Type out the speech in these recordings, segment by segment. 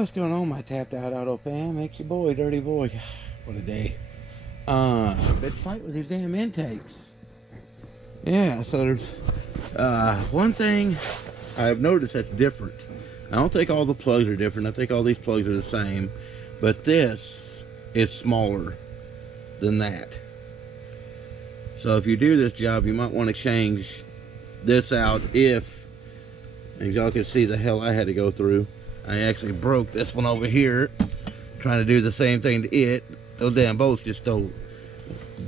What's going on, my tapped out auto fam? It's your boy, Dirty Boy. What a day. Been fight with these damn intakes. Yeah, so there's one thing I've noticed that's different. I don't think all the plugs are different. I think all these plugs are the same, but this is smaller than that. So if you do this job, you might want to change this out. If, as y'all can see the hell I had to go through, I actually broke this one over here trying to do the same thing to it. Those damn bolts just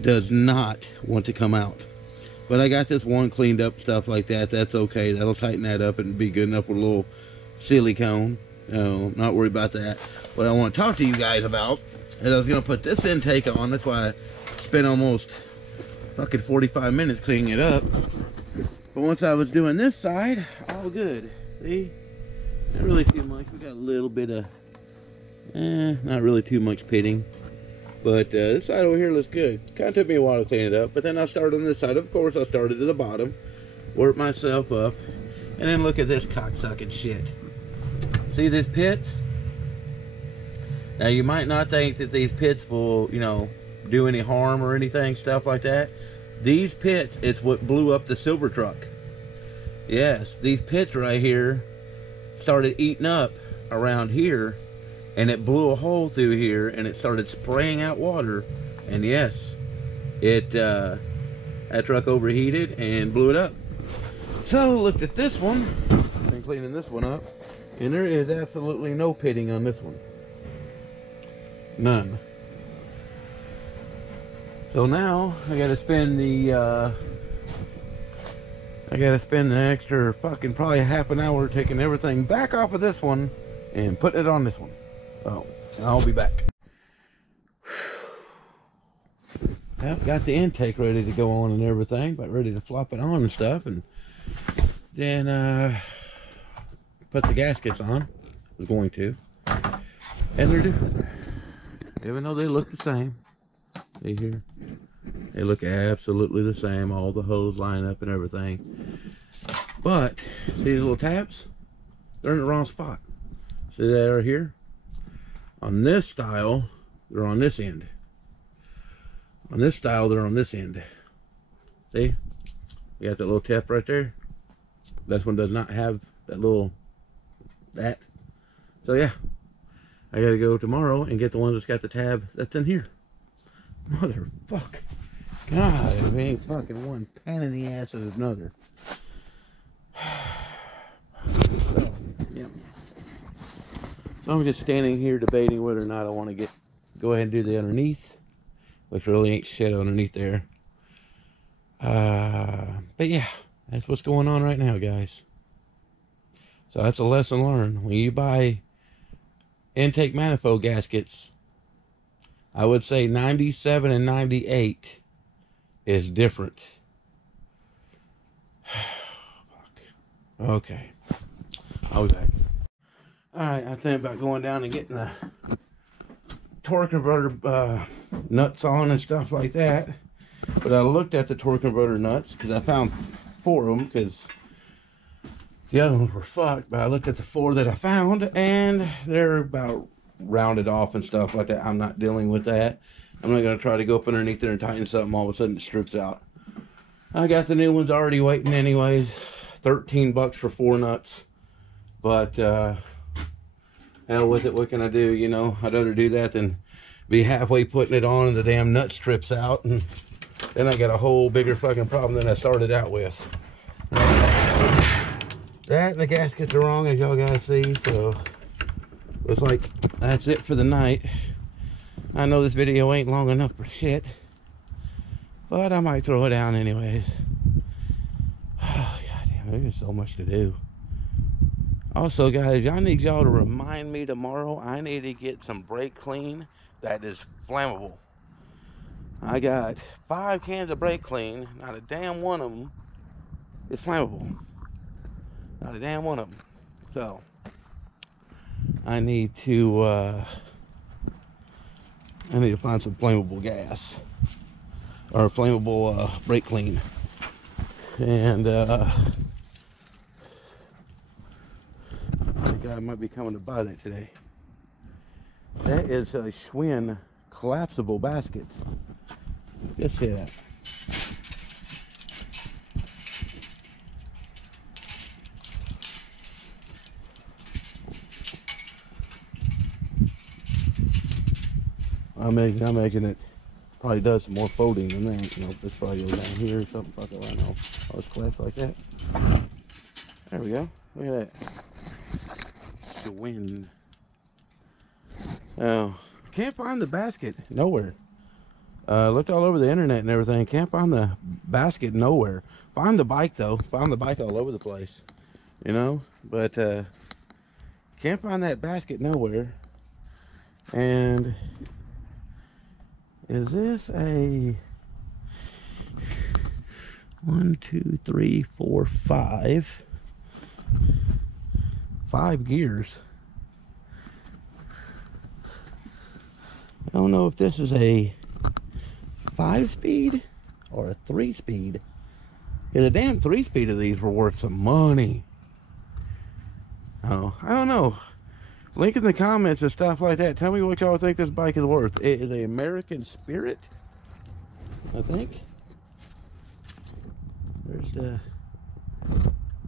does not want to come out. But I got this one cleaned up, stuff like that. That's okay. That'll tighten that up and be good enough with a little silicone. Not worried about that. What I want to talk to you guys about is I was going to put this intake on. That's why I spent almost fucking 45 minutes cleaning it up. But once I was doing this side, all good. See? Not really too much. We got a little bit of, not really too much pitting. But this side over here looks good. Kind of took me a while to clean it up. But then I started on this side. Of course, I started at the bottom. Worked myself up. And then look at this cocksucking shit. See these pits? Now, you might not think that these pits will, you know, do any harm or anything, stuff like that. These pits, it's what blew up the silver truck. Yes, these pits right here started eating up around here, and it blew a hole through here, and it started spraying out water. And yes, that truck overheated and blew it up. So looked at this one, been cleaning this one up, and there is absolutely no pitting on this one. None. So now I gotta spend the extra fucking probably half an hour taking everything back off of this one and putting it on this one. Oh, I'll be back. I've got the intake ready to go on and everything, but ready to flop it on and stuff, and then put the gaskets on. I was going to, and they're different. Even though they look the same, see here, they look absolutely the same. All the hose line up and everything. But see these little tabs? They're in the wrong spot. See they are here? On this style, they're on this end. On this style, they're on this end. See? You got that little tap right there. This one does not have that little, So yeah, I gotta go tomorrow and get the one that's got the tab that's in here. Motherfucker. God, it ain't fucking one pain in the ass of another. So, yeah. So I'm just standing here debating whether or not I want to go ahead and do the underneath, which really ain't shit underneath there. But yeah, that's what's going on right now, guys. So that's a lesson learned. When you buy intake manifold gaskets, I would say 97 and 98 is different. Okay, I'll be back. Alright, I think about going down and getting the torque converter nuts on and stuff like that. But I looked at the torque converter nuts because I found 4 of them, because the other ones were fucked. But I looked at the 4 that I found, and they're about rounded off and stuff like that. I'm not dealing with that. I'm not going to try to go up underneath there and tighten something all of a sudden it strips out. I got the new ones already waiting anyways. 13 bucks for 4 nuts. But hell with it, what can I do? You know, I'd rather do that than be halfway putting it on and the damn nut strips out, and then I got a whole bigger fucking problem than I started out with. That and the gaskets are wrong, as y'all guys see, so looks like that's it for the night. I know this video ain't long enough for shit, but I might throw it down anyways. Oh, goddamn, there's so much to do. Also, guys, I need y'all to remind me tomorrow. I need to get some brake clean that is flammable. I got 5 cans of brake clean. Not a damn one of them is flammable. Not a damn one of them. So I need to find some flammable gas or flammable brake clean. And the guy might be coming to buy that today. That is a Schwinn collapsible basket. Just see that. I'm making it. Probably does some more folding than that. You know, this probably goes down here or something. Fuck it, I know. Oh, it's collapsed like that. There we go. Look at that. Schwinn. Oh, can't find the basket nowhere. Looked all over the internet and everything. Can't find the basket nowhere. Find the bike though. Found the bike all over the place. You know, but can't find that basket nowhere. And is this a 1, 2, 3, 4, 5 gears? I don't know if this is a 5-speed or a 3-speed. Yeah, the damn 3-speed of these were worth some money. Oh, I don't know. Link in the comments and stuff like that. Tell me what y'all think this bike is worth. It is a American Spirit, I think. There's the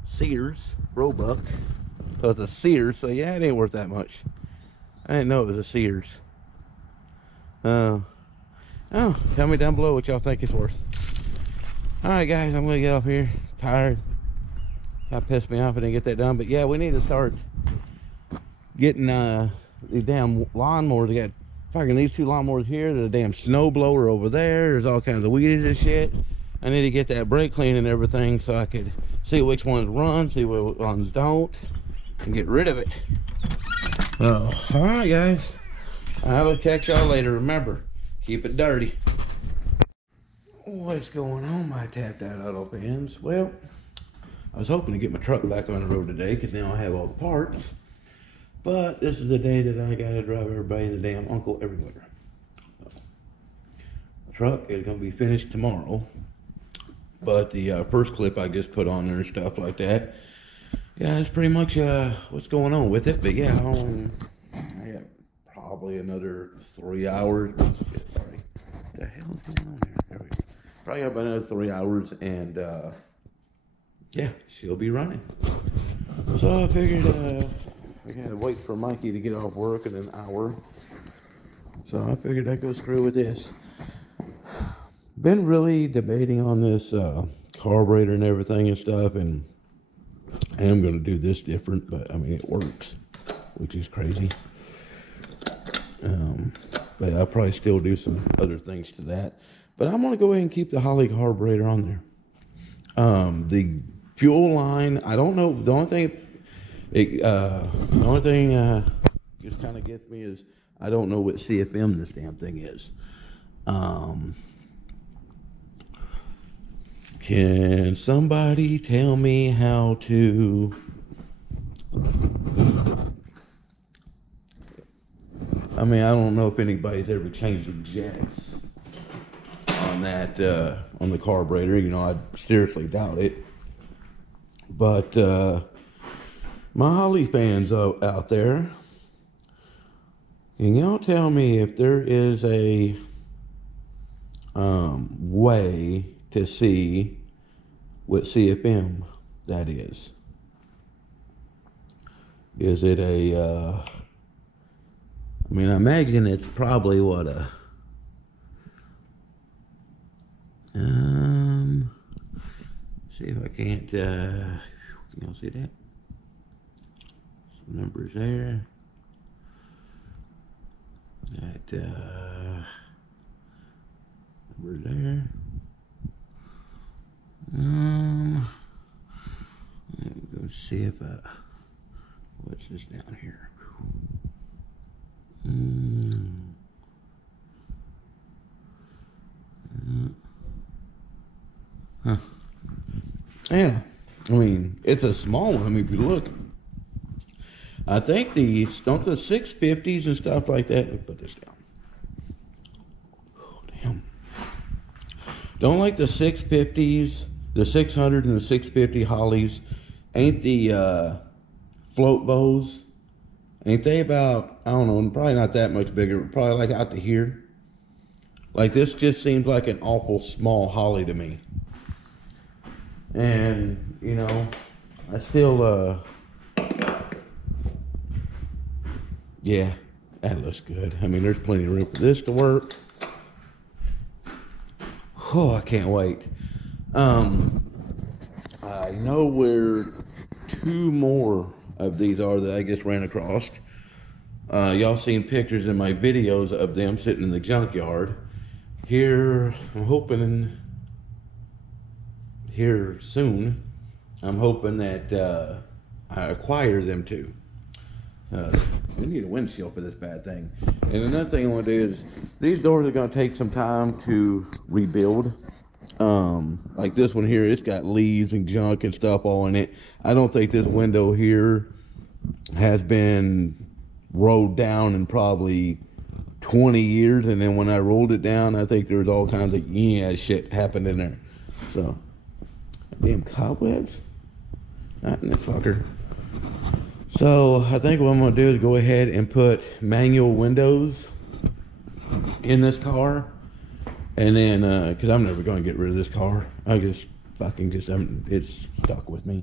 Sears Roebuck. So it's a Sears, so yeah, it ain't worth that much. I didn't know it was a Sears. Oh, tell me down below what y'all think it's worth. Alright guys, I'm gonna get off here. Tired. That pissed me off I didn't get that done. But yeah, we need to start getting these damn lawnmowers. I got fucking these 2 lawnmowers here. There's a damn snow blower over there. There's all kinds of weeds and shit. I need to get that brake clean and everything so I could see which ones run, see which ones don't, and get rid of it. Oh, alright guys. I will catch y'all later. Remember, keep it dirty. What's going on, my tapped out auto fans? Well, I was hoping to get my truck back on the road today because now I have all the parts. But this is the day that I gotta drive everybody the damn uncle everywhere. So, the truck is gonna be finished tomorrow. But the first clip I just put on there and stuff like that. Yeah, that's pretty much what's going on with it. But yeah, I got probably another 3 hours. Shit, sorry. What the hell is going on here? There we go. Probably got about another 3 hours, and yeah, she'll be running. So I figured I gotta wait for Mikey to get off work in an hour. So I figured I'd go through with this. Been really debating on this carburetor and everything and stuff, and I am gonna do this different, but I mean it works, which is crazy. But I'll probably still do some other things to that. But I'm gonna go ahead and keep the Holley carburetor on there. The fuel line, I don't know. The only thing just kind of gets me is I don't know what CFM this damn thing is. Can somebody tell me how to? I mean, I don't know if anybody's ever changed the jacks on that, on the carburetor. You know, I seriously doubt it. But my Holley fans out there, can y'all tell me if there is a way to see what CFM that is? Is it a, I mean, I imagine it's probably what a, see if I can't, can y'all see that? Some numbers there. That, numbers there. Let me go see if what's this down here? Huh. Yeah, I mean, it's a small one. I mean, if you look, I think don't the 650s and stuff like that, let me put this down. Oh, damn. Don't like the 650s, the 600 and the 650 Holleys, ain't the float bows, Ain't they about, I don't know, probably not that much bigger, probably like out to here. Like this just seems like an awful small Holly to me. And, you know, I still, yeah, that looks good. I mean, there's plenty of room for this to work. Oh, I can't wait. I know where two more of these are that I just ran across. Y'all seen pictures in my videos of them sitting in the junkyard. Here, I'm hoping here soon, I'm hoping that I acquire them too. We need a windshield for this bad thing. And another thing I want to do is, these doors are going to take some time to rebuild. Like this one here, it's got leaves and junk and stuff all in it. I don't think this window here has been rolled down in probably 20 years. And then when I rolled it down, I think there's all kinds of shit happened in there. So, damn cobwebs. Not in this fucker. So I think what I'm going to do is go ahead and put manual windows in this car. And then, because I'm never going to get rid of this car. I just fucking it's stuck with me.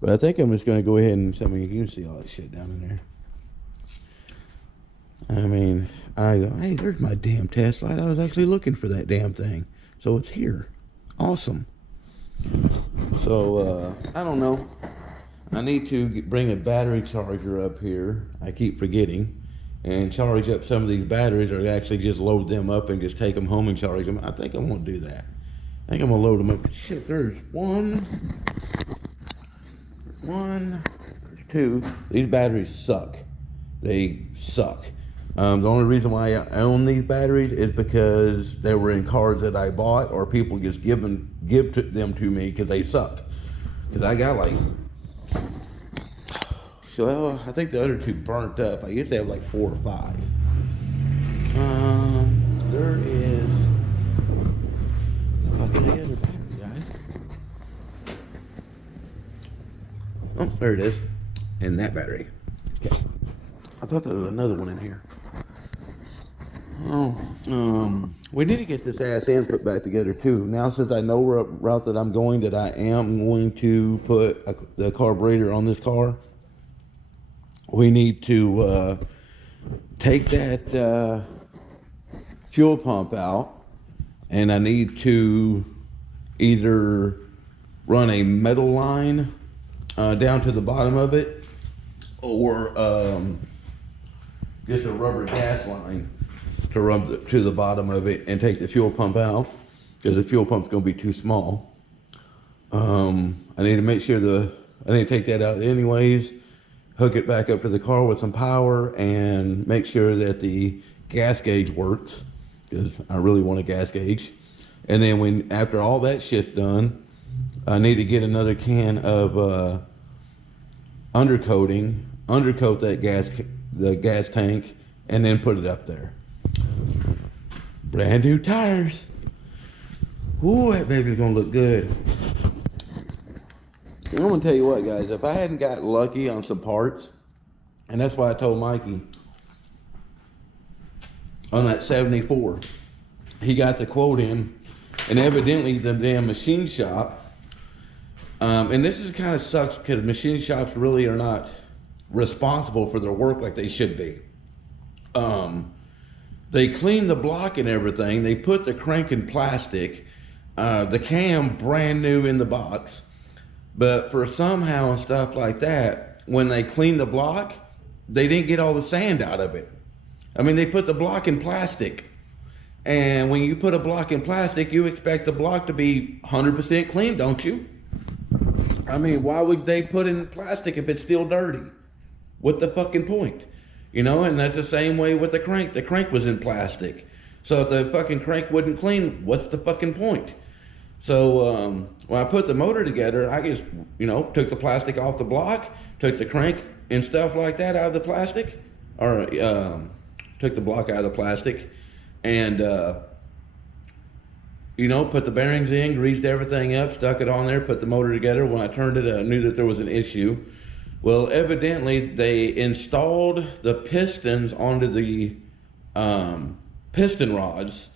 But I think I'm just going to go ahead and, you can see all that shit down in there. I mean, hey, there's my damn test light. I was actually looking for that damn thing. So it's here. Awesome. So, I don't know. I need to bring a battery charger up here. I keep forgetting. And charge up some of these batteries, or actually just load them up and just take them home and charge them. I think I'm going to do that. I think I'm going to load them up. Shit, there's there's two. These batteries suck. They suck. The only reason why I own these batteries is because they were in cars that I bought, or people just give them to me because they suck. Because I got like, well, I think the other two burnt up. I used to have like 4 or 5. There is fucking the other battery, guys. Oh, there it is. And that battery. Okay. I thought there was another one in here. Oh, we need to get this ass end put back together too. Now, since I know what route that I'm going, that I am going to put the carburetor on this car, we need to take that fuel pump out, and I need to either run a metal line down to the bottom of it, or just a rubber gas line to run to the bottom of it and take the fuel pump out, because the fuel pump's going to be too small. I need to make sure I need to take that out anyways, hook it back up to the car with some power, and make sure that the gas gauge works, because I really want a gas gauge. And then after all that shit's done, I need to get another can of undercoat the gas tank, and then put it up there. Brand new tires. Ooh, that baby's gonna look good. I'm gonna tell you what, guys, if I hadn't got lucky on some parts, and that's why I told Mikey on that 74, he got the quote in, and evidently the damn machine shop, and this is kind of sucks because machine shops really are not responsible for their work like they should be. They clean the block and everything. They put the crank in plastic, the cam brand new in the box. But for somehow and stuff like that, when they clean the block, they didn't get all the sand out of it. I mean, they put the block in plastic. And when you put a block in plastic, you expect the block to be 100% clean, don't you? I mean, why would they put it in plastic if it's still dirty? What's the fucking point? You know, and that's the same way with the crank. The crank was in plastic. So if the fucking crank wouldn't clean, what's the fucking point? So when I put the motor together, I just, took the plastic off the block, took the crank and stuff like that out of the plastic, or took the block out of the plastic, and, put the bearings in, greased everything up, stuck it on there, put the motor together. When I turned it, I knew that there was an issue. Well, evidently they installed the pistons onto the piston rods,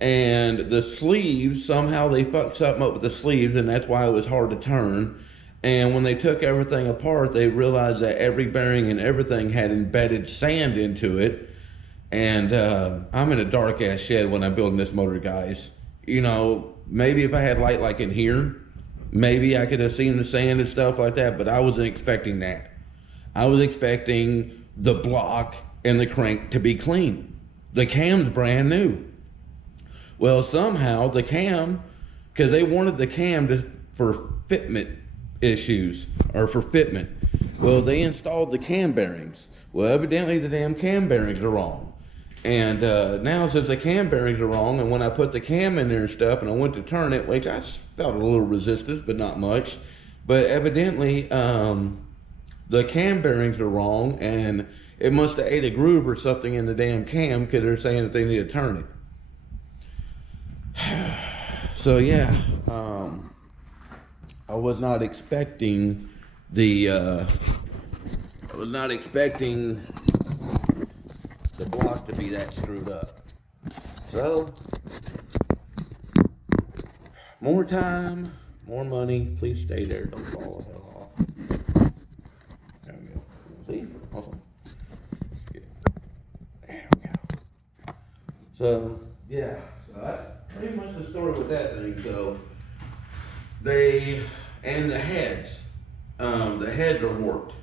and the sleeves, somehow they fucked something up with the sleeves, and that's why it was hard to turn. And when they took everything apart, they realized that every bearing and everything had embedded sand into it. And I'm in a dark ass shed when I'm building this motor, guys. You know, maybe if I had light like in here, maybe I could have seen the sand and stuff like that, but I wasn't expecting that. I was expecting the block and the crank to be clean. The cam's brand new. Well, somehow the cam, because they wanted the cam for fitment issues, or for fitment. Well, they installed the cam bearings. Well, evidently the damn cam bearings are wrong. And now since the cam bearings are wrong, and when I put the cam in there and stuff, and I went to turn it, which I felt a little resistance, but not much. But evidently, the cam bearings are wrong, and it must have ate a groove or something in the damn cam, because they're saying that they need to turn it. So yeah, I was not expecting the block to be that screwed up. So, more time, more money. Please stay there. Don't fall the hell off. There we go. See? Awesome. There we go. So, yeah. So that's pretty much the story with that thing. So, and the heads are warped.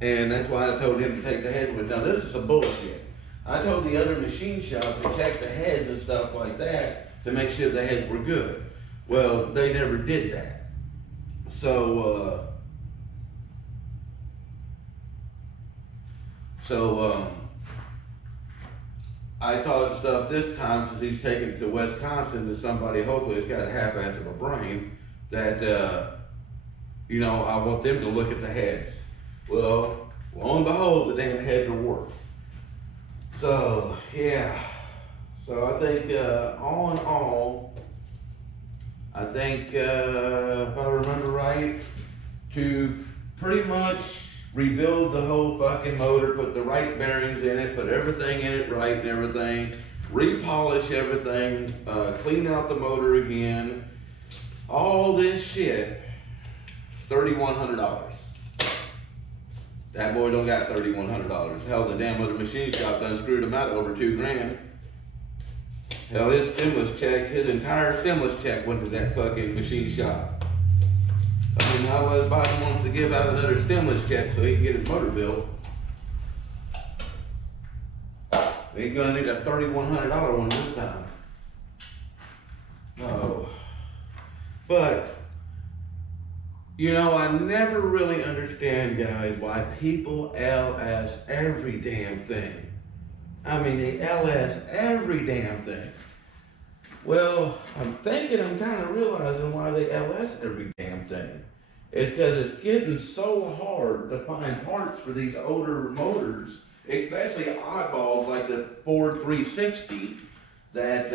And that's why I told him to take the heads with. Now, this is some bullshit. I told the other machine shops to check the heads and stuff like that to make sure the heads were good. Well, they never did that. So I taught stuff this time, since he's taken it to Wisconsin, to somebody hopefully has got a half-ass of a brain, that, you know, I want them to look at the heads. Well, lo and behold, the damn heads are warped. So, yeah. So I think, all in all, I think, if I remember right, to pretty much rebuild the whole fucking motor, put the right bearings in it, put everything in it right and everything, repolish everything, clean out the motor again, all this shit, $3,100. That boy don't got $3,100. Hell, the damn other machine shop done screwed him out over $2,000. Hell, his entire stimulus check went to that fucking machine shop. I mean, now Biden wants to give out another stimulus check so he can get his motor built. He's gonna need a $3,100 one this time. Oh. But, you know, I never really understand, guys, why people LS every damn thing. I mean, they LS every damn thing. Well, I'm kind of realizing why they LS every damn thing. It's because it's getting so hard to find parts for these older motors, especially oddballs like the Ford 360, that,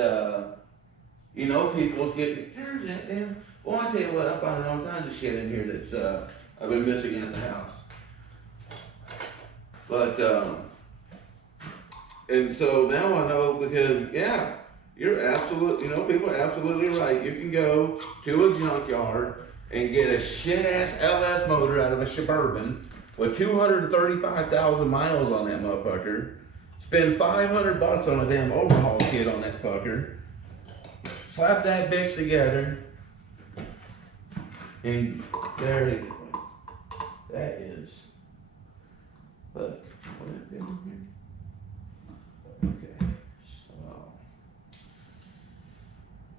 you know, people's getting, there's that damn. Well, I tell you what, I'm finding all kinds of shit in here that's, I've been missing at the house. But, and so now I know, because, yeah, you're absolutely, you know, people are absolutely right. You can go to a junkyard and get a shit-ass LS motor out of a Suburban with 235,000 miles on that motherfucker, spend $500 on a damn overhaul kit on that fucker, slap that bitch together, and there it is. That is. But what is it doing here? Okay. So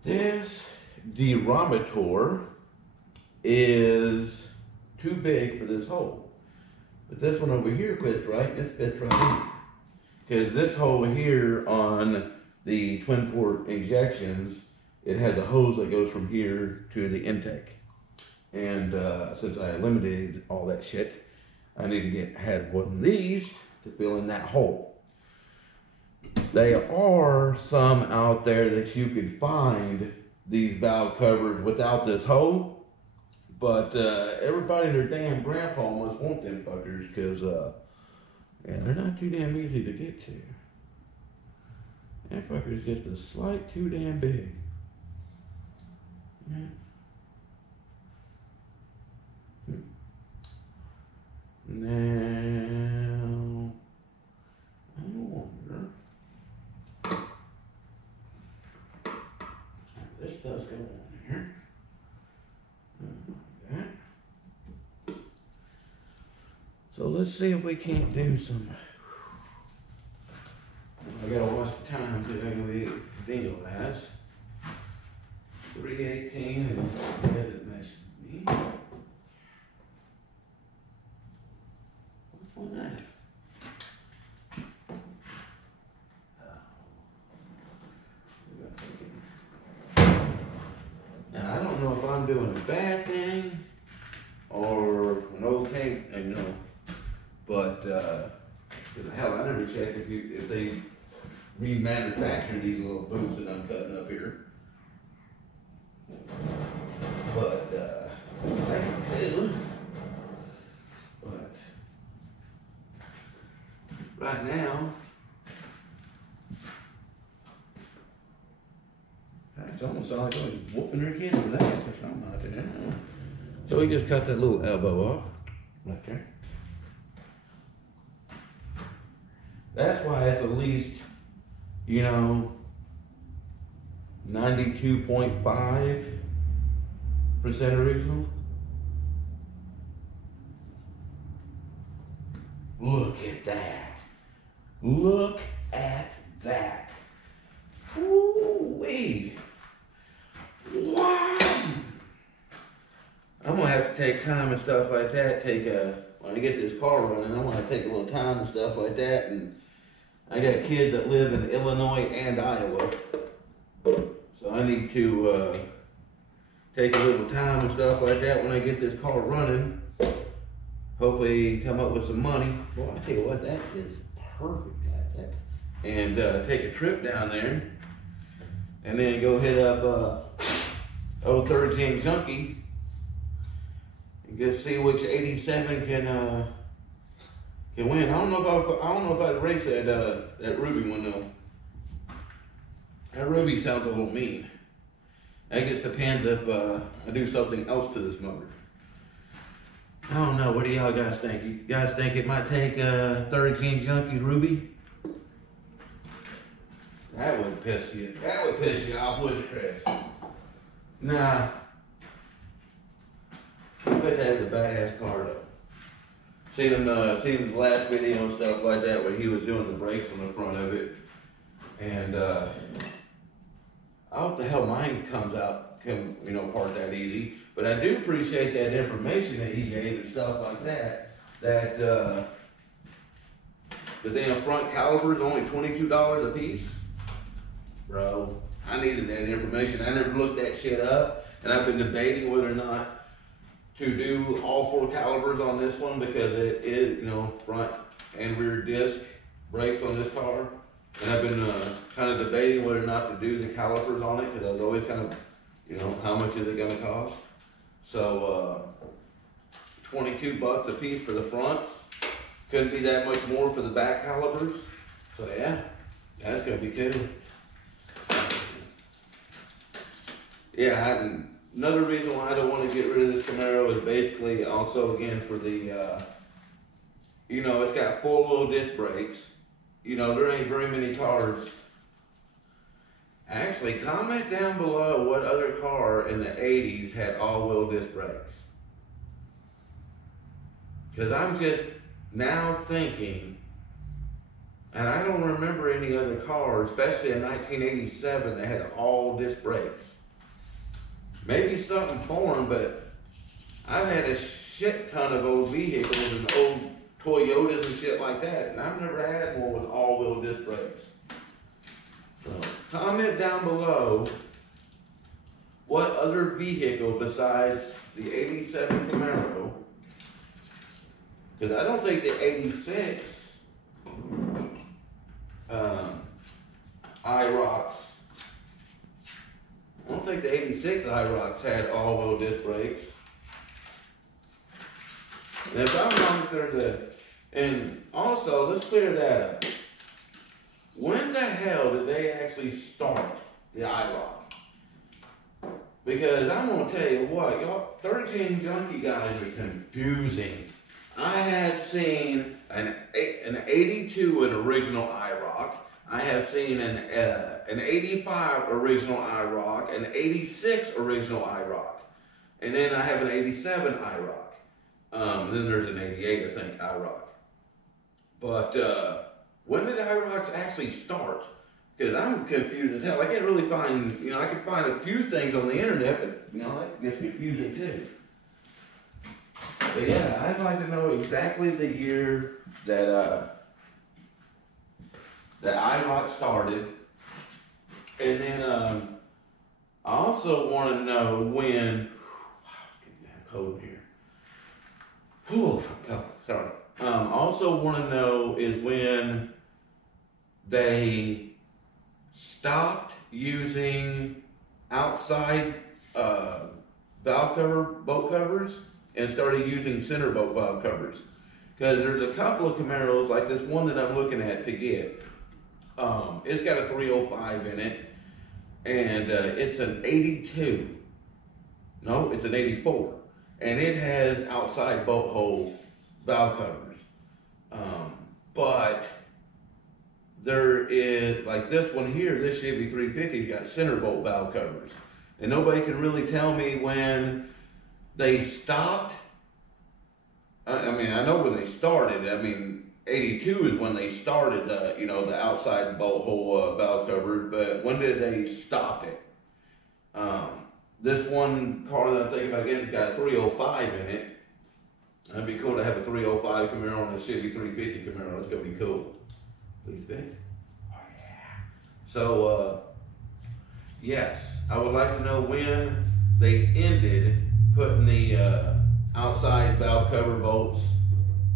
this derometer is too big for this hole. But this one over here fits right. This fits right in. Because this hole here on the twin port injections, it has a hose that goes from here to the intake. And since I eliminated all that shit, I need to have one of these to fill in that hole. There are some out there that you can find these valve covers without this hole, But everybody and their damn grandpa must want them fuckers, because yeah, they're not too damn easy to get to. That fucker's just a slight too damn big. Yeah. Now, I wonder. This does go on here. Like that. So let's see if we can't do some. I gotta watch the time too. I gotta be bingo last. 3:18 and it messed me. What's on that? Now I don't know if I'm doing a bad thing or an okay, you know, but hell, I never checked if they remanufacture these little boots that I'm cutting up here. But I can tell. But right now, it's almost like I was whooping her kid with that or something like that. So we just cut that little elbow off right there. That's why it's at least, you know, 92.5% original. Look at that. Look at that. Ooh-wee. Wow. I'm gonna have to take time and stuff like that. When I get this car running, I'm gonna take a little time and stuff like that. And I got kids that live in Illinois and Iowa, so I need to take a little time and stuff like that when I get this car running. Hopefully come up with some money. Boy, I tell you what, that is perfect. And take a trip down there, and then go hit up old 3rd King Junkie and just see which 87 can win. I don't know about the race that Ruby one though. That Ruby sounds a little mean. That just depends if I do something else to this motor. I don't know. What do y'all guys think? You guys think it might take 3rd King Junkie Ruby? That would piss you. That would piss you off, wouldn't it, Chris? Nah. I bet that is a badass car though. Seen him the last video and stuff like that where he was doing the brakes on the front of it. And I hope the hell mine comes out, part that easy. But I do appreciate that information that he gave and stuff like that. That the damn front caliper is only $22 a piece. Bro, I needed that information. I never looked that shit up, and I've been debating whether or not to do all 4 calibers on this one because it is, front and rear disc brakes on this car. And I've been kind of debating whether or not to do the calipers on it because I was always kind of, how much is it going to cost? So, $22 a piece for the fronts. Couldn't be that much more for the back calipers. So yeah, that's going to be cool. Yeah, another reason why I don't want to get rid of this Camaro is basically also again for the, it's got 4-wheel disc brakes. There ain't very many cars. Actually, comment down below what other car in the 80s had all-wheel disc brakes. Because I'm just now thinking, and I don't remember any other car, especially in 1987, that had all disc brakes. Maybe something foreign, but I've had a shit ton of old vehicles and old Toyotas and shit like that, and I've never had one with all-wheel disc brakes. So comment down below what other vehicle besides the 87 Camaro, because I don't think the 86 IROCs, I don't think the 86 IROCs had all-wheel disc brakes. And if I'm wrong, and also, let's clear that up. When the hell did they actually start the iRock? Because I'm going to tell you what, y'all 13 Junkie guys are confusing. I had seen an 82 an original iRock. I have seen an 85 original iRock, an 86 original iRock. And then I have an 87 iRock. Then there's an 88, I think, iRock. But when did iRocks actually start? Because I'm confused as hell. I can't really find, I can find a few things on the internet, but, that gets confusing too. But yeah, I'd like to know exactly the year that iRock started. And then I also want to know when, it's getting cold here. Whew, oh, sorry. Also want to know is when they stopped using outside boat covers and started using center boat valve covers. Because there's a couple of Camaros, like this one that I'm looking at to get. It's got a 305 in it, and it's an 82. No, it's an 84. And it has outside boat hole valve covers. But there is, like this one here, this Chevy 350's got center bolt valve covers. And nobody can really tell me when they stopped. I mean, I know when they started. I mean, 82 is when they started the, the outside bolt hole valve covers, but when did they stop it? This one car that I'm thinking about getting got a 305 in it. That'd be cool to have a 305 Camaro and a Chevy 350 Camaro. That's gonna be cool. Please, bitch. Oh yeah. So, yes, I would like to know when they ended putting the outside valve cover bolts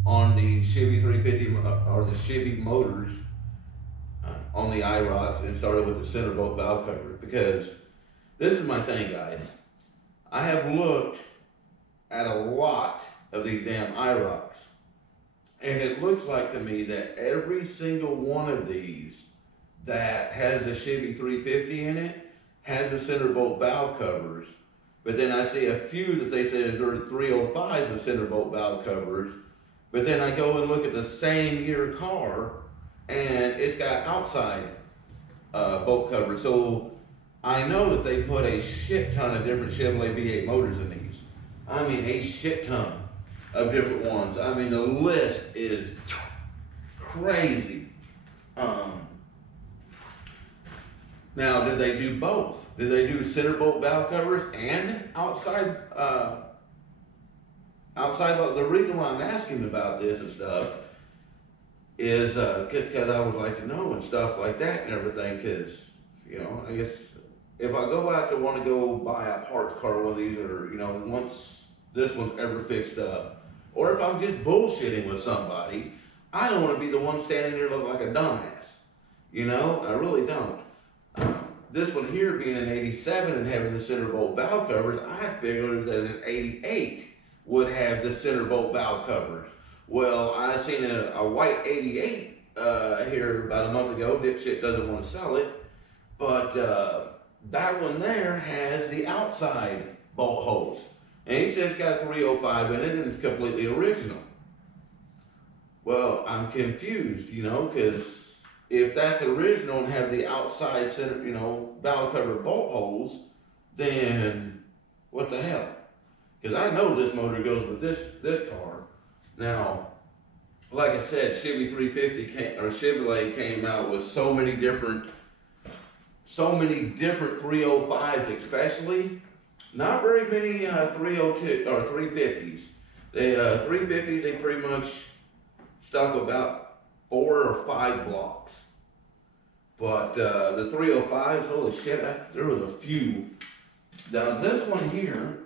on the Chevy 350 or the Chevy motors on the iRocks and started with the center bolt valve cover. Because this is my thing, guys. I have looked at a lot of these damn iRocks, and it looks like to me that every single one of these that has the Chevy 350 in it has the center bolt valve covers. But then I see a few that they say they're 305 with center bolt valve covers. But then I go and look at the same year car, and it's got outside bolt covers. So I know that they put a shit ton of different Chevrolet V8 motors in these. I mean, a shit ton of different ones. I mean, the list is crazy. Now, did they do both? Did they do center bolt valve covers and outside bolt? The reason why I'm asking about this and stuff is because I would like to know and stuff like that and everything. Because I guess if I go out to want to go buy a parts car, one of these, or once this one's ever fixed up, or if I'm just bullshitting with somebody, I don't want to be the one standing there looking like a dumbass. I really don't. This one here being an 87 and having the center bolt valve covers, I figured that an 88 would have the center bolt valve covers. Well, I seen a white 88 here about a month ago. Dipshit doesn't want to sell it, but that one there has the outside bolt holes. And he said it's got a 305 in it and it's completely original. Well, I'm confused, because if that's original and have the outside center, valve cover bolt holes, then what the hell? Because I know this motor goes with this car. Now, like I said, Chevy 350 Chevrolet came out with so many different 305s, especially. Not very many 302 or 350s. They 350s, they pretty much stuck about 4 or 5 blocks. But the 305s, holy shit, there was a few. Now this one here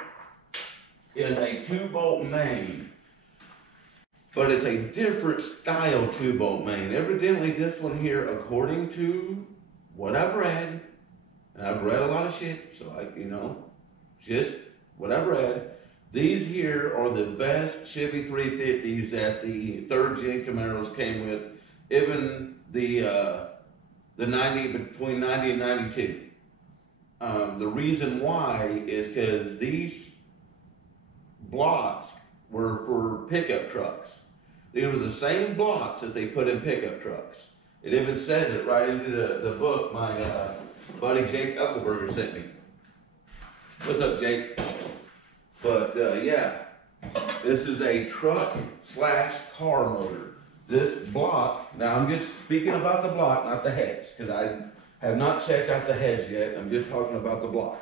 is a 2-bolt main, but it's a different style 2-bolt main. Evidently this one here, according to what I've read, and I've read a lot of shit, so just what I've read, These here are the best Chevy 350s that the third gen Camaros came with, even the 90, between 90 and 92. The reason why is because these blocks were for pickup trucks. These were the same blocks that they put in pickup trucks. It even says it right into the book my buddy Jake Uckelberger sent me. What's up, Jake? But yeah, this is a truck / car motor. This block, now I'm just speaking about the block, not the heads, because I have not checked out the heads yet. I'm just talking about the block.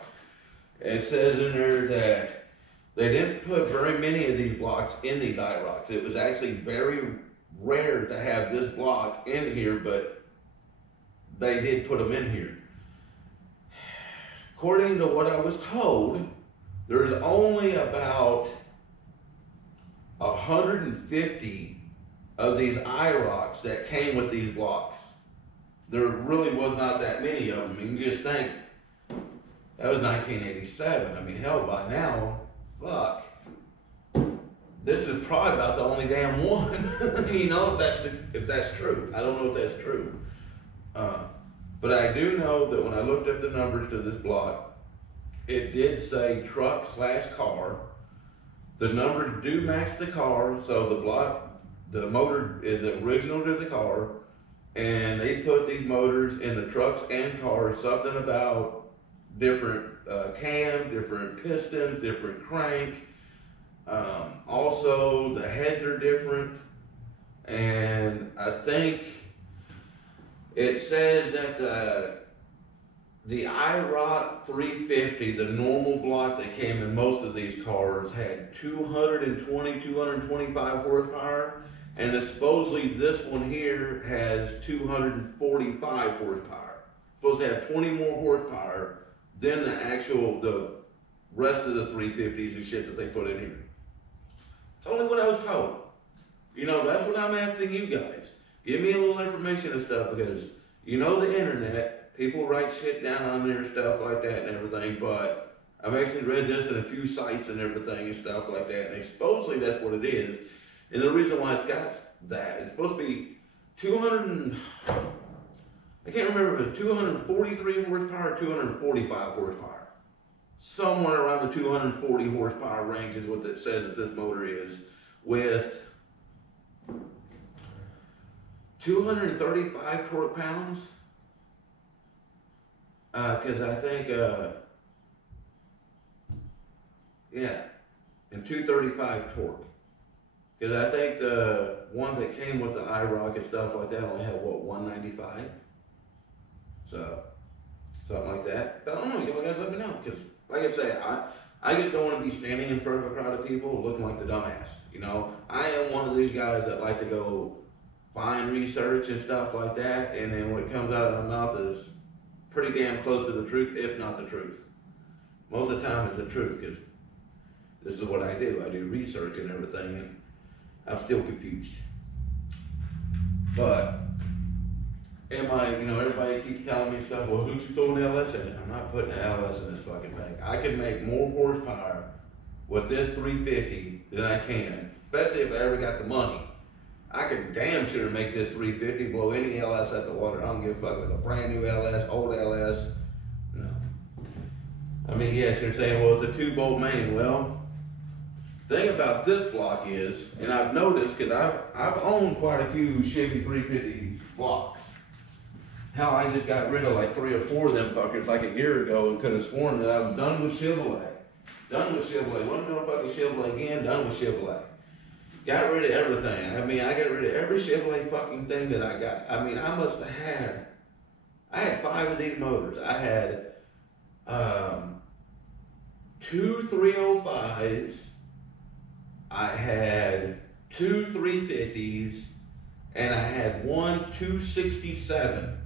It says in there that they didn't put very many of these blocks in these IROCs. It was actually very rare to have this block in here, but they did put them in here. According to what I was told, there's only about 150 of these IROCs that came with these blocks. There really was not that many of them. You can just think, that was 1987. I mean, hell, by now, fuck. This is probably about the only damn one. You know, if that's true. I don't know if that's true. But I do know that when I looked up the numbers to this block, it did say truck / car. The numbers do match the car, so the motor is original to the car, and they put these motors in the trucks and cars, something about different cam, different pistons, different crank. Also, the heads are different, and I think it says that the IROC 350, the normal block that came in most of these cars, had 220, 225 horsepower, and supposedly this one here has 245 horsepower. Supposed to have 20 more horsepower than the rest of the 350s and shit that they put in here. It's only what I was told. You know, that's what I'm asking you guys. Give me a little information and stuff, because you know the internet, people write shit down on there, stuff like that and everything, but I've actually read this in a few sites and everything and stuff like that, and supposedly that's what it is. And the reason why it's got that, it's supposed to be 200, I can't remember if it was 243 horsepower or 245 horsepower. Somewhere around the 240 horsepower range is what it says that this motor is, with 235 torque pounds. Because I think, yeah, and 235 torque. Because I think the one that came with the IROC and stuff like that only had, what, 195? So, something like that. But I don't know, y'all guys let me know. Because, like I say, I just don't want to be standing in front of a crowd of people looking like the dumbass. You know, I am one of these guys that like to go find research and stuff like that, and then what comes out of my mouth is pretty damn close to the truth, if not the truth. Most of the time it's the truth, because this is what I do. I do research and everything, and I'm still confused. But, everybody keeps telling me stuff, well, don't you throw an LS in it? I'm not putting an LS in this fucking thing. I can make more horsepower with this 350 than I can, especially if I ever got the money. I can damn sure make this 350 blow any LS out the water. I don't give a fuck with a brand new LS, old LS. No. I mean, yes, you're saying, well, it's a 2-bolt main. Well, thing about this block is, and I've noticed, because I've owned quite a few Chevy 350 blocks. Hell, I just got rid of like 3 or 4 of them fuckers like a year ago and could have sworn that I was done with Chevrolet. Done with Chevrolet. One motherfucking Chevrolet again, done with Chevrolet. Got rid of everything. I mean, I got rid of every Chevrolet fucking thing that I got. I mean, I must have had, I had 5 of these motors. I had 2 305s. I had 2 350s. And I had 1 267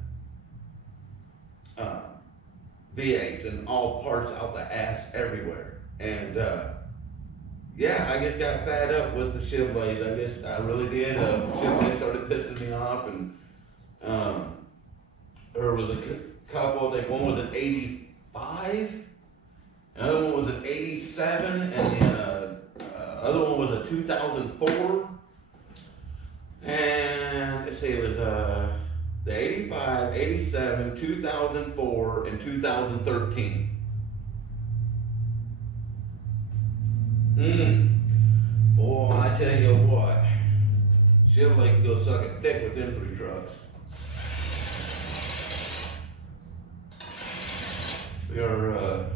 V8s, and all parts out the ass everywhere. And yeah, I just got fed up with the Chevrolets. I guess I really did. Chevrolet started pissing me off, and there was a couple. I think one was an 85, another one was an 87, and then 2004. And let's see, it was the 85, 87, 2004, and 2013. Boy, I tell you what, Chevrolet can go suck a dick with them 3 trucks. We are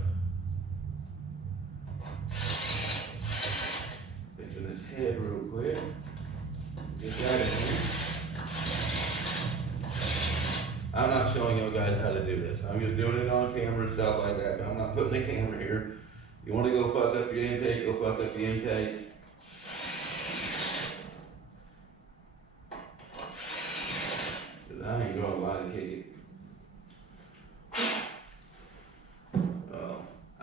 fixing this head real quick. Get that in here. I'm not showing you guys how to do this. I'm just doing it on camera and stuff like that. I'm not putting the camera here. You want to go fuck up your intake, go fuck up your intake. Cause I ain't gonna lie to kick it.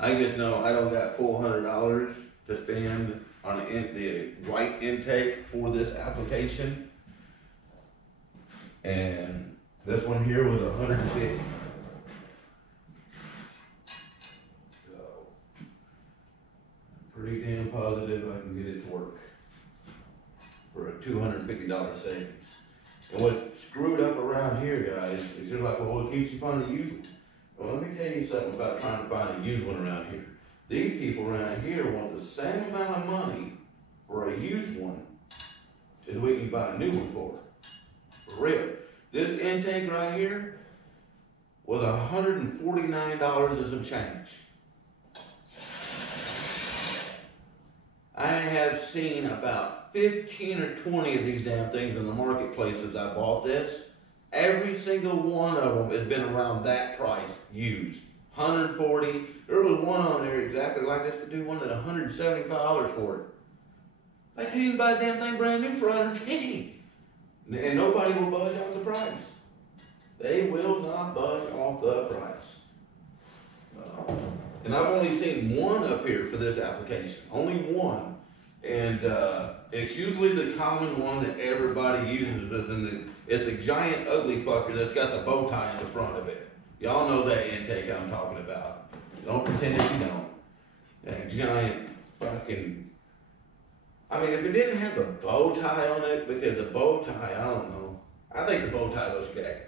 I just know I don't got $400 to spend on the white intake for this application. And this one here was $150. So, I'm pretty damn positive I can get it to work for a $250 savings. And what's screwed up around here, guys, is you're like, well, it keeps you fun to use. Well, let me tell you something about trying to find a used one around here. These people around here want the same amount of money for a used one as we can buy a new one for. For real. This intake right here was $149 and some change. I have seen about 15 or 20 of these damn things in the marketplace since I bought this. Every single one of them has been around that price used. 140. There was one on there exactly like this. The dude wanted $175 for it. I didn't even buy the damn thing brand new for $150. And nobody will budge off the price. They will not budge off the price. And I've only seen one up here for this application. Only one. And it's usually the common one that everybody uses. It's a giant ugly fucker that's got the bow tie in the front of it. Y'all know that intake I'm talking about. Don't pretend that you don't. That giant fucking... I mean, if it didn't have the bow tie on it, because the bow tie, I don't know. I think the bow tie looks gay.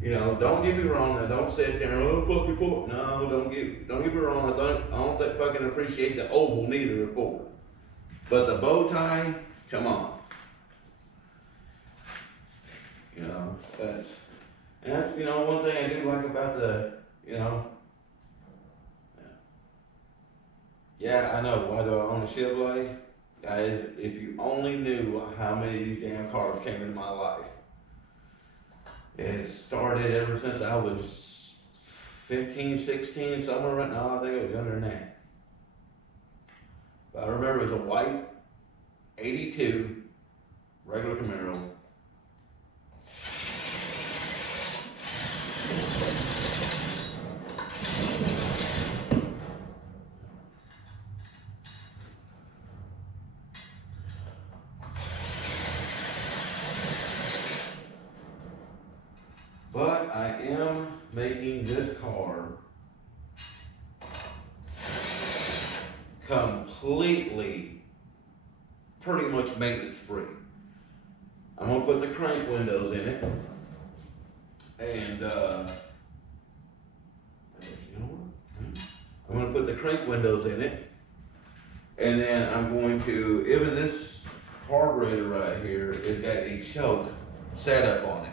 You know, don't get me wrong. Now, don't sit there and, oh, fucking fuck. No, don't get me wrong. I don't fucking appreciate the oval neither of four. But the bow tie, come on. You know, that's, you know, one thing I do like about the, you know. Yeah, I know. Why do I own a Chevrolet? Guys, if you only knew how many of these damn cars came into my life. It started ever since I was 15, 16, somewhere right now. I think it was younger than that. But I remember it was a white 82 regular Camaro. But I am making this car completely, pretty much maintenance free. I'm gonna put the crank windows in it, and I'm gonna put the crank windows in it, and then I'm going to, even this carburetor right here, it's got a choke setup on it.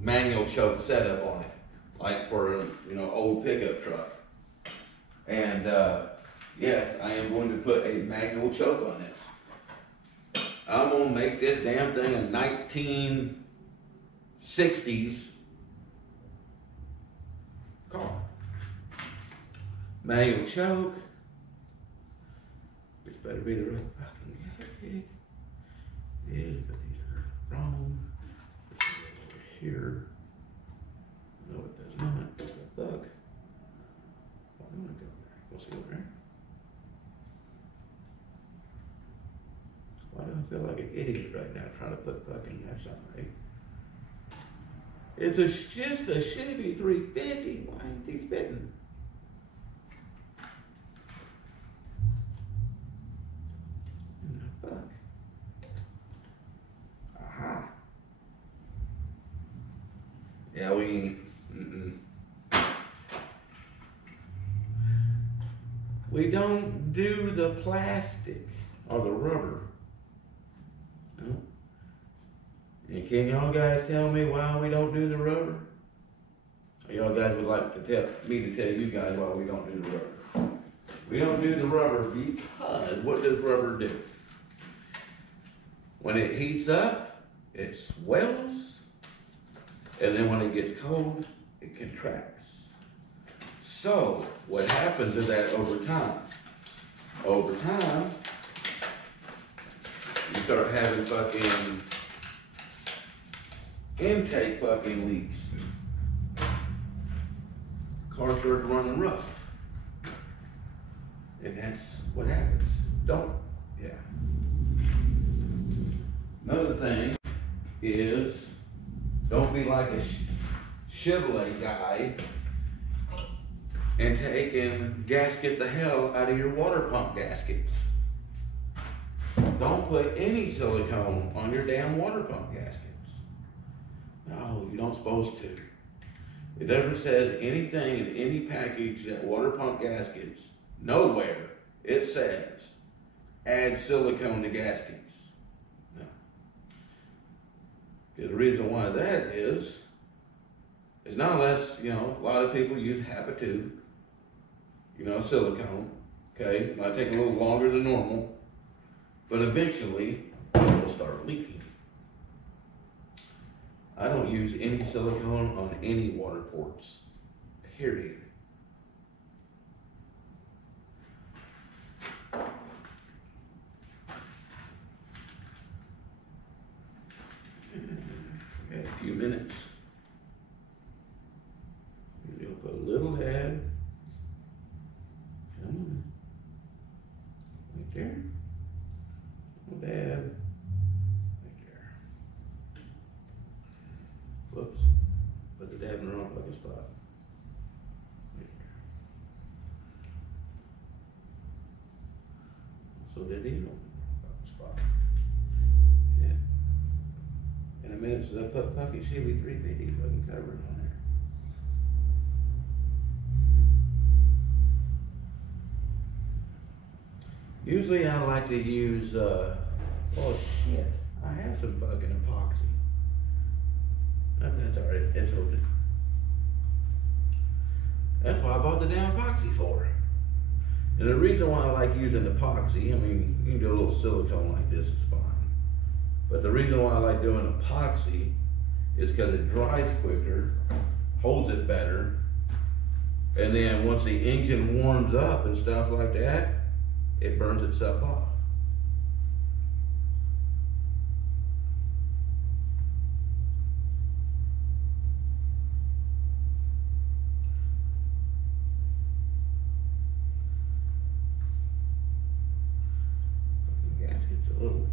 Manual choke setup on it, like for, you know, old pickup truck. And yes, I am going to put a manual choke on this. I'm gonna make this damn thing a 1960s car. Manual choke. This better be the right fucking guy. Yeah, but these are wrong. Over here. No, it does not. What the fuck? Why do I go there? Go see over there. Why do I feel like an idiot right now trying to put fucking that's not right? It's just a Chevy 350. Why ain't these fitting? We don't do the plastic or the rubber. No. And can y'all guys tell me why we don't do the rubber? Or y'all guys would like to tell me to tell you guys why we don't do the rubber? We don't do the rubber because what does rubber do? When it heats up, it swells, and then when it gets cold, it contracts. So what happens is that over time, you start having fucking intake fucking leaks. Car starts running rough. And that's what happens. Yeah. Another thing is, don't be like a Chevrolet guy and take and gasket the hell out of your water pump gaskets. Don't put any silicone on your damn water pump gaskets. No, you don't supposed to. It never says anything in any package that water pump gaskets, nowhere it says add silicone to gaskets. No. The reason why that is not unless, a lot of people use half a tube, silicone, okay? It might take a little longer than normal, but eventually it will start leaking. I don't use any silicone on any water ports, period. We got a few minutes. You'll put a little dab. Come on. Right there. Little dab. Whoops, put the dab in the wrong fucking spot. So did he know spot? Yeah. In a minute, so they'll put fucking Chevy 350 fucking covering on there. Usually I like to use, oh shit, I have some fucking epoxy. That's alright, it's open. That's what I bought the damn epoxy for. And the reason why I like using epoxy, I mean, you can do a little silicone like this, it's fine. But the reason why I like doing epoxy is because it dries quicker, holds it better, and then once the engine warms up and stuff like that, it burns itself off. A little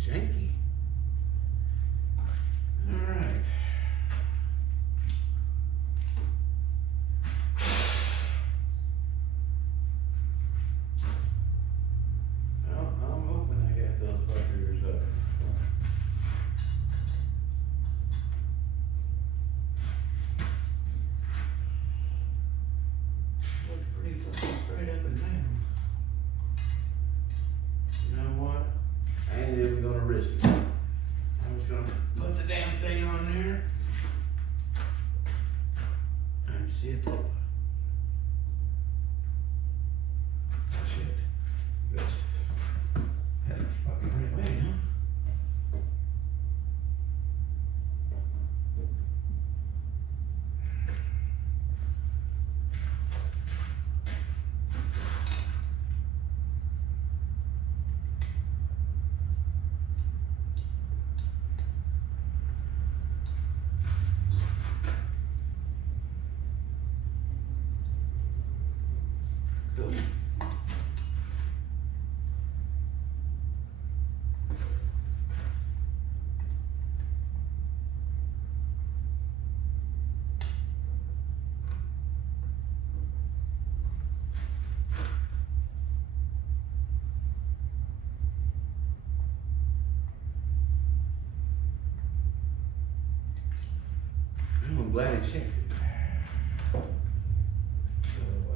janky. All right. Well, I'm hoping I got those fuckers looks pretty straight up and down. You know what? I ain't even gonna risk it. I'm just gonna put the damn thing on there and see it open. Shit. Yes. That's fucking right way, huh? Cool. I'm glad I checked it. So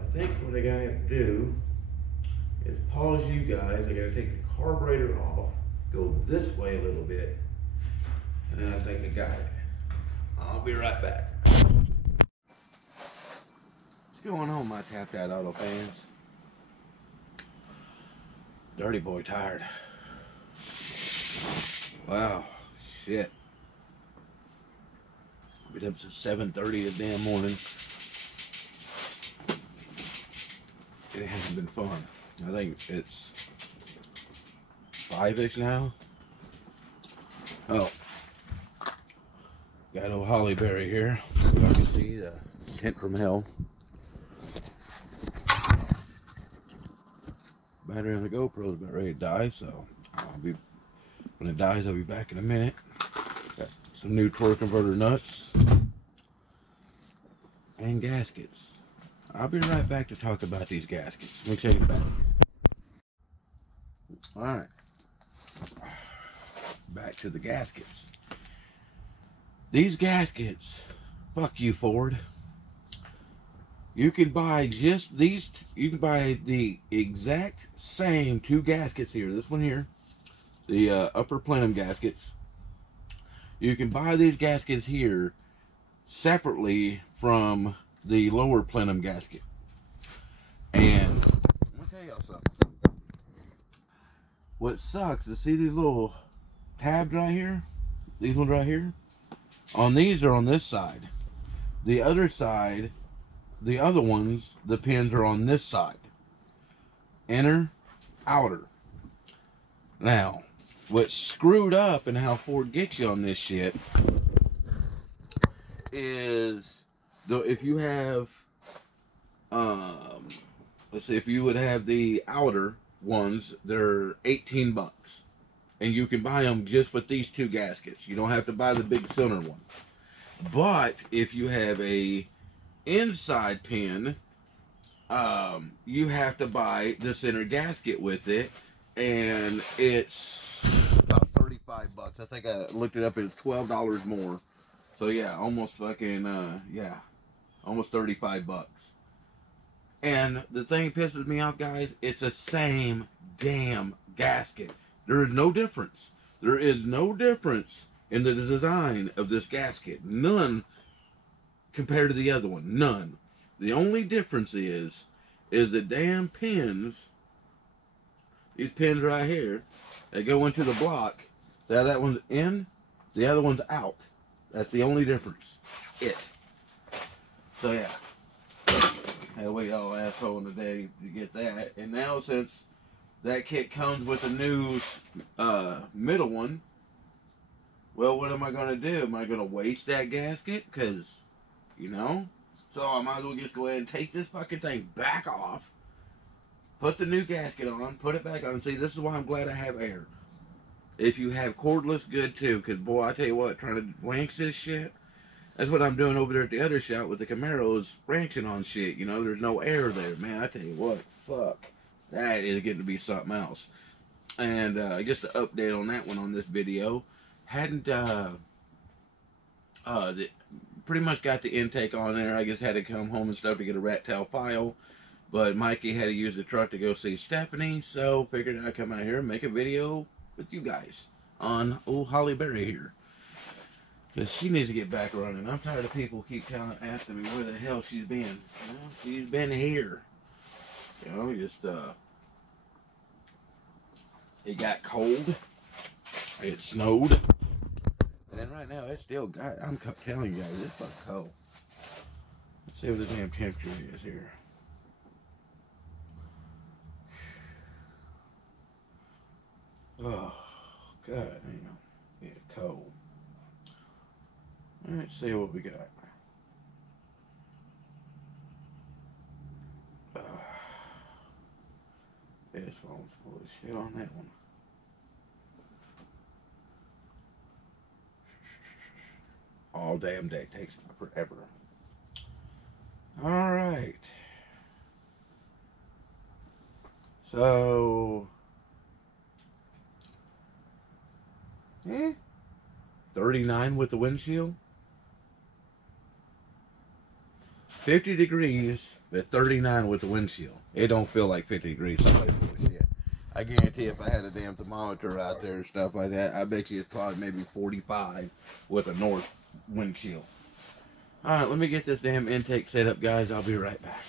I think what I gotta do As pause you guys, I gotta take the carburetor off, go this way a little bit, and then I think I got it. I'll be right back. What's going on, my tapped out auto fans? Dirty boy tired. Wow, shit. Been up since 7:30 the damn morning. It hasn't been fun. I think it's 5-ish now. Oh, got old Holly Berry here. You can see the tent from hell. Battery on the GoPro is about ready to die, so when it dies, I'll be back in a minute. Got some new torque converter nuts and gaskets. I'll be right back to talk about these gaskets. Let me take it back. Alright. Back to the gaskets. These gaskets, fuck you, Ford. You can buy just these, you can buy the exact same two gaskets here. This one here, the upper plenum gaskets. You can buy these gaskets here separately from the lower plenum gasket. And I'm gonna tell y'all something. What sucks is, see these little tabs right here? These ones right here? On these are on this side. The other side, the other ones, the pins are on this side. Inner, outer. Now, what's screwed up and how Ford gets you on this shit is, if you have, let's see, if you would have the outer ones, they're 18 bucks. And you can buy them just with these two gaskets. You don't have to buy the big center one. But if you have a inside pin, you have to buy the center gasket with it, and it's about 35 bucks. I think I looked it up, it's $12 more. So yeah, almost fucking, yeah, almost 35 bucks. And the thing pisses me off, guys, it's the same damn gasket. There is no difference. There is no difference in the design of this gasket. None compared to the other one. None. The only difference is the damn pins, these pins right here, that go into the block. That one's in, the other one's out. That's the only difference. So yeah. Had to wait all asshole in the day to get that. And now since that kit comes with a new middle one, well, what am I going to do? Am I going to waste that gasket? Because, you know, so I might as well just go ahead and take this fucking thing back off, put the new gasket on, put it back on. See, this is why I'm glad I have air. If you have cordless, good too, because boy, I tell you what, trying to ranch this shit, that's what I'm doing over there at the other shop with the Camaro, is ranching on shit. You know, there's no air there, man. I tell you what, fuck. That is getting to be something else. And just an update on that one on this video. Hadn't, pretty much got the intake on there. I just had to come home and stuff to get a rat tail file. But Mikey had to use the truck to go see Stephanie, so figured I'd come out here and make a video with you guys on old Holly Berry here. Because she needs to get back running. I'm tired of people keep kind of asking me where the hell she's been. You know, she's been here. You know, just, it got cold. It snowed. And then right now, it's still got, I'm telling you guys, it's fucking cold. Let's see what the damn temperature is here. Oh, God, you know, it's cold. Let's see what we got. This phone's full of shit on that one. All damn day takes forever. Alright. So, 39 with the windshield. 50 degrees at 39 with the windshield. It don't feel like 50 degrees. Somebody I guarantee if I had a damn thermometer out there and stuff like that, I bet you it's probably maybe 45 with a north wind chill. All right, let me get this damn intake set up, guys. I'll be right back.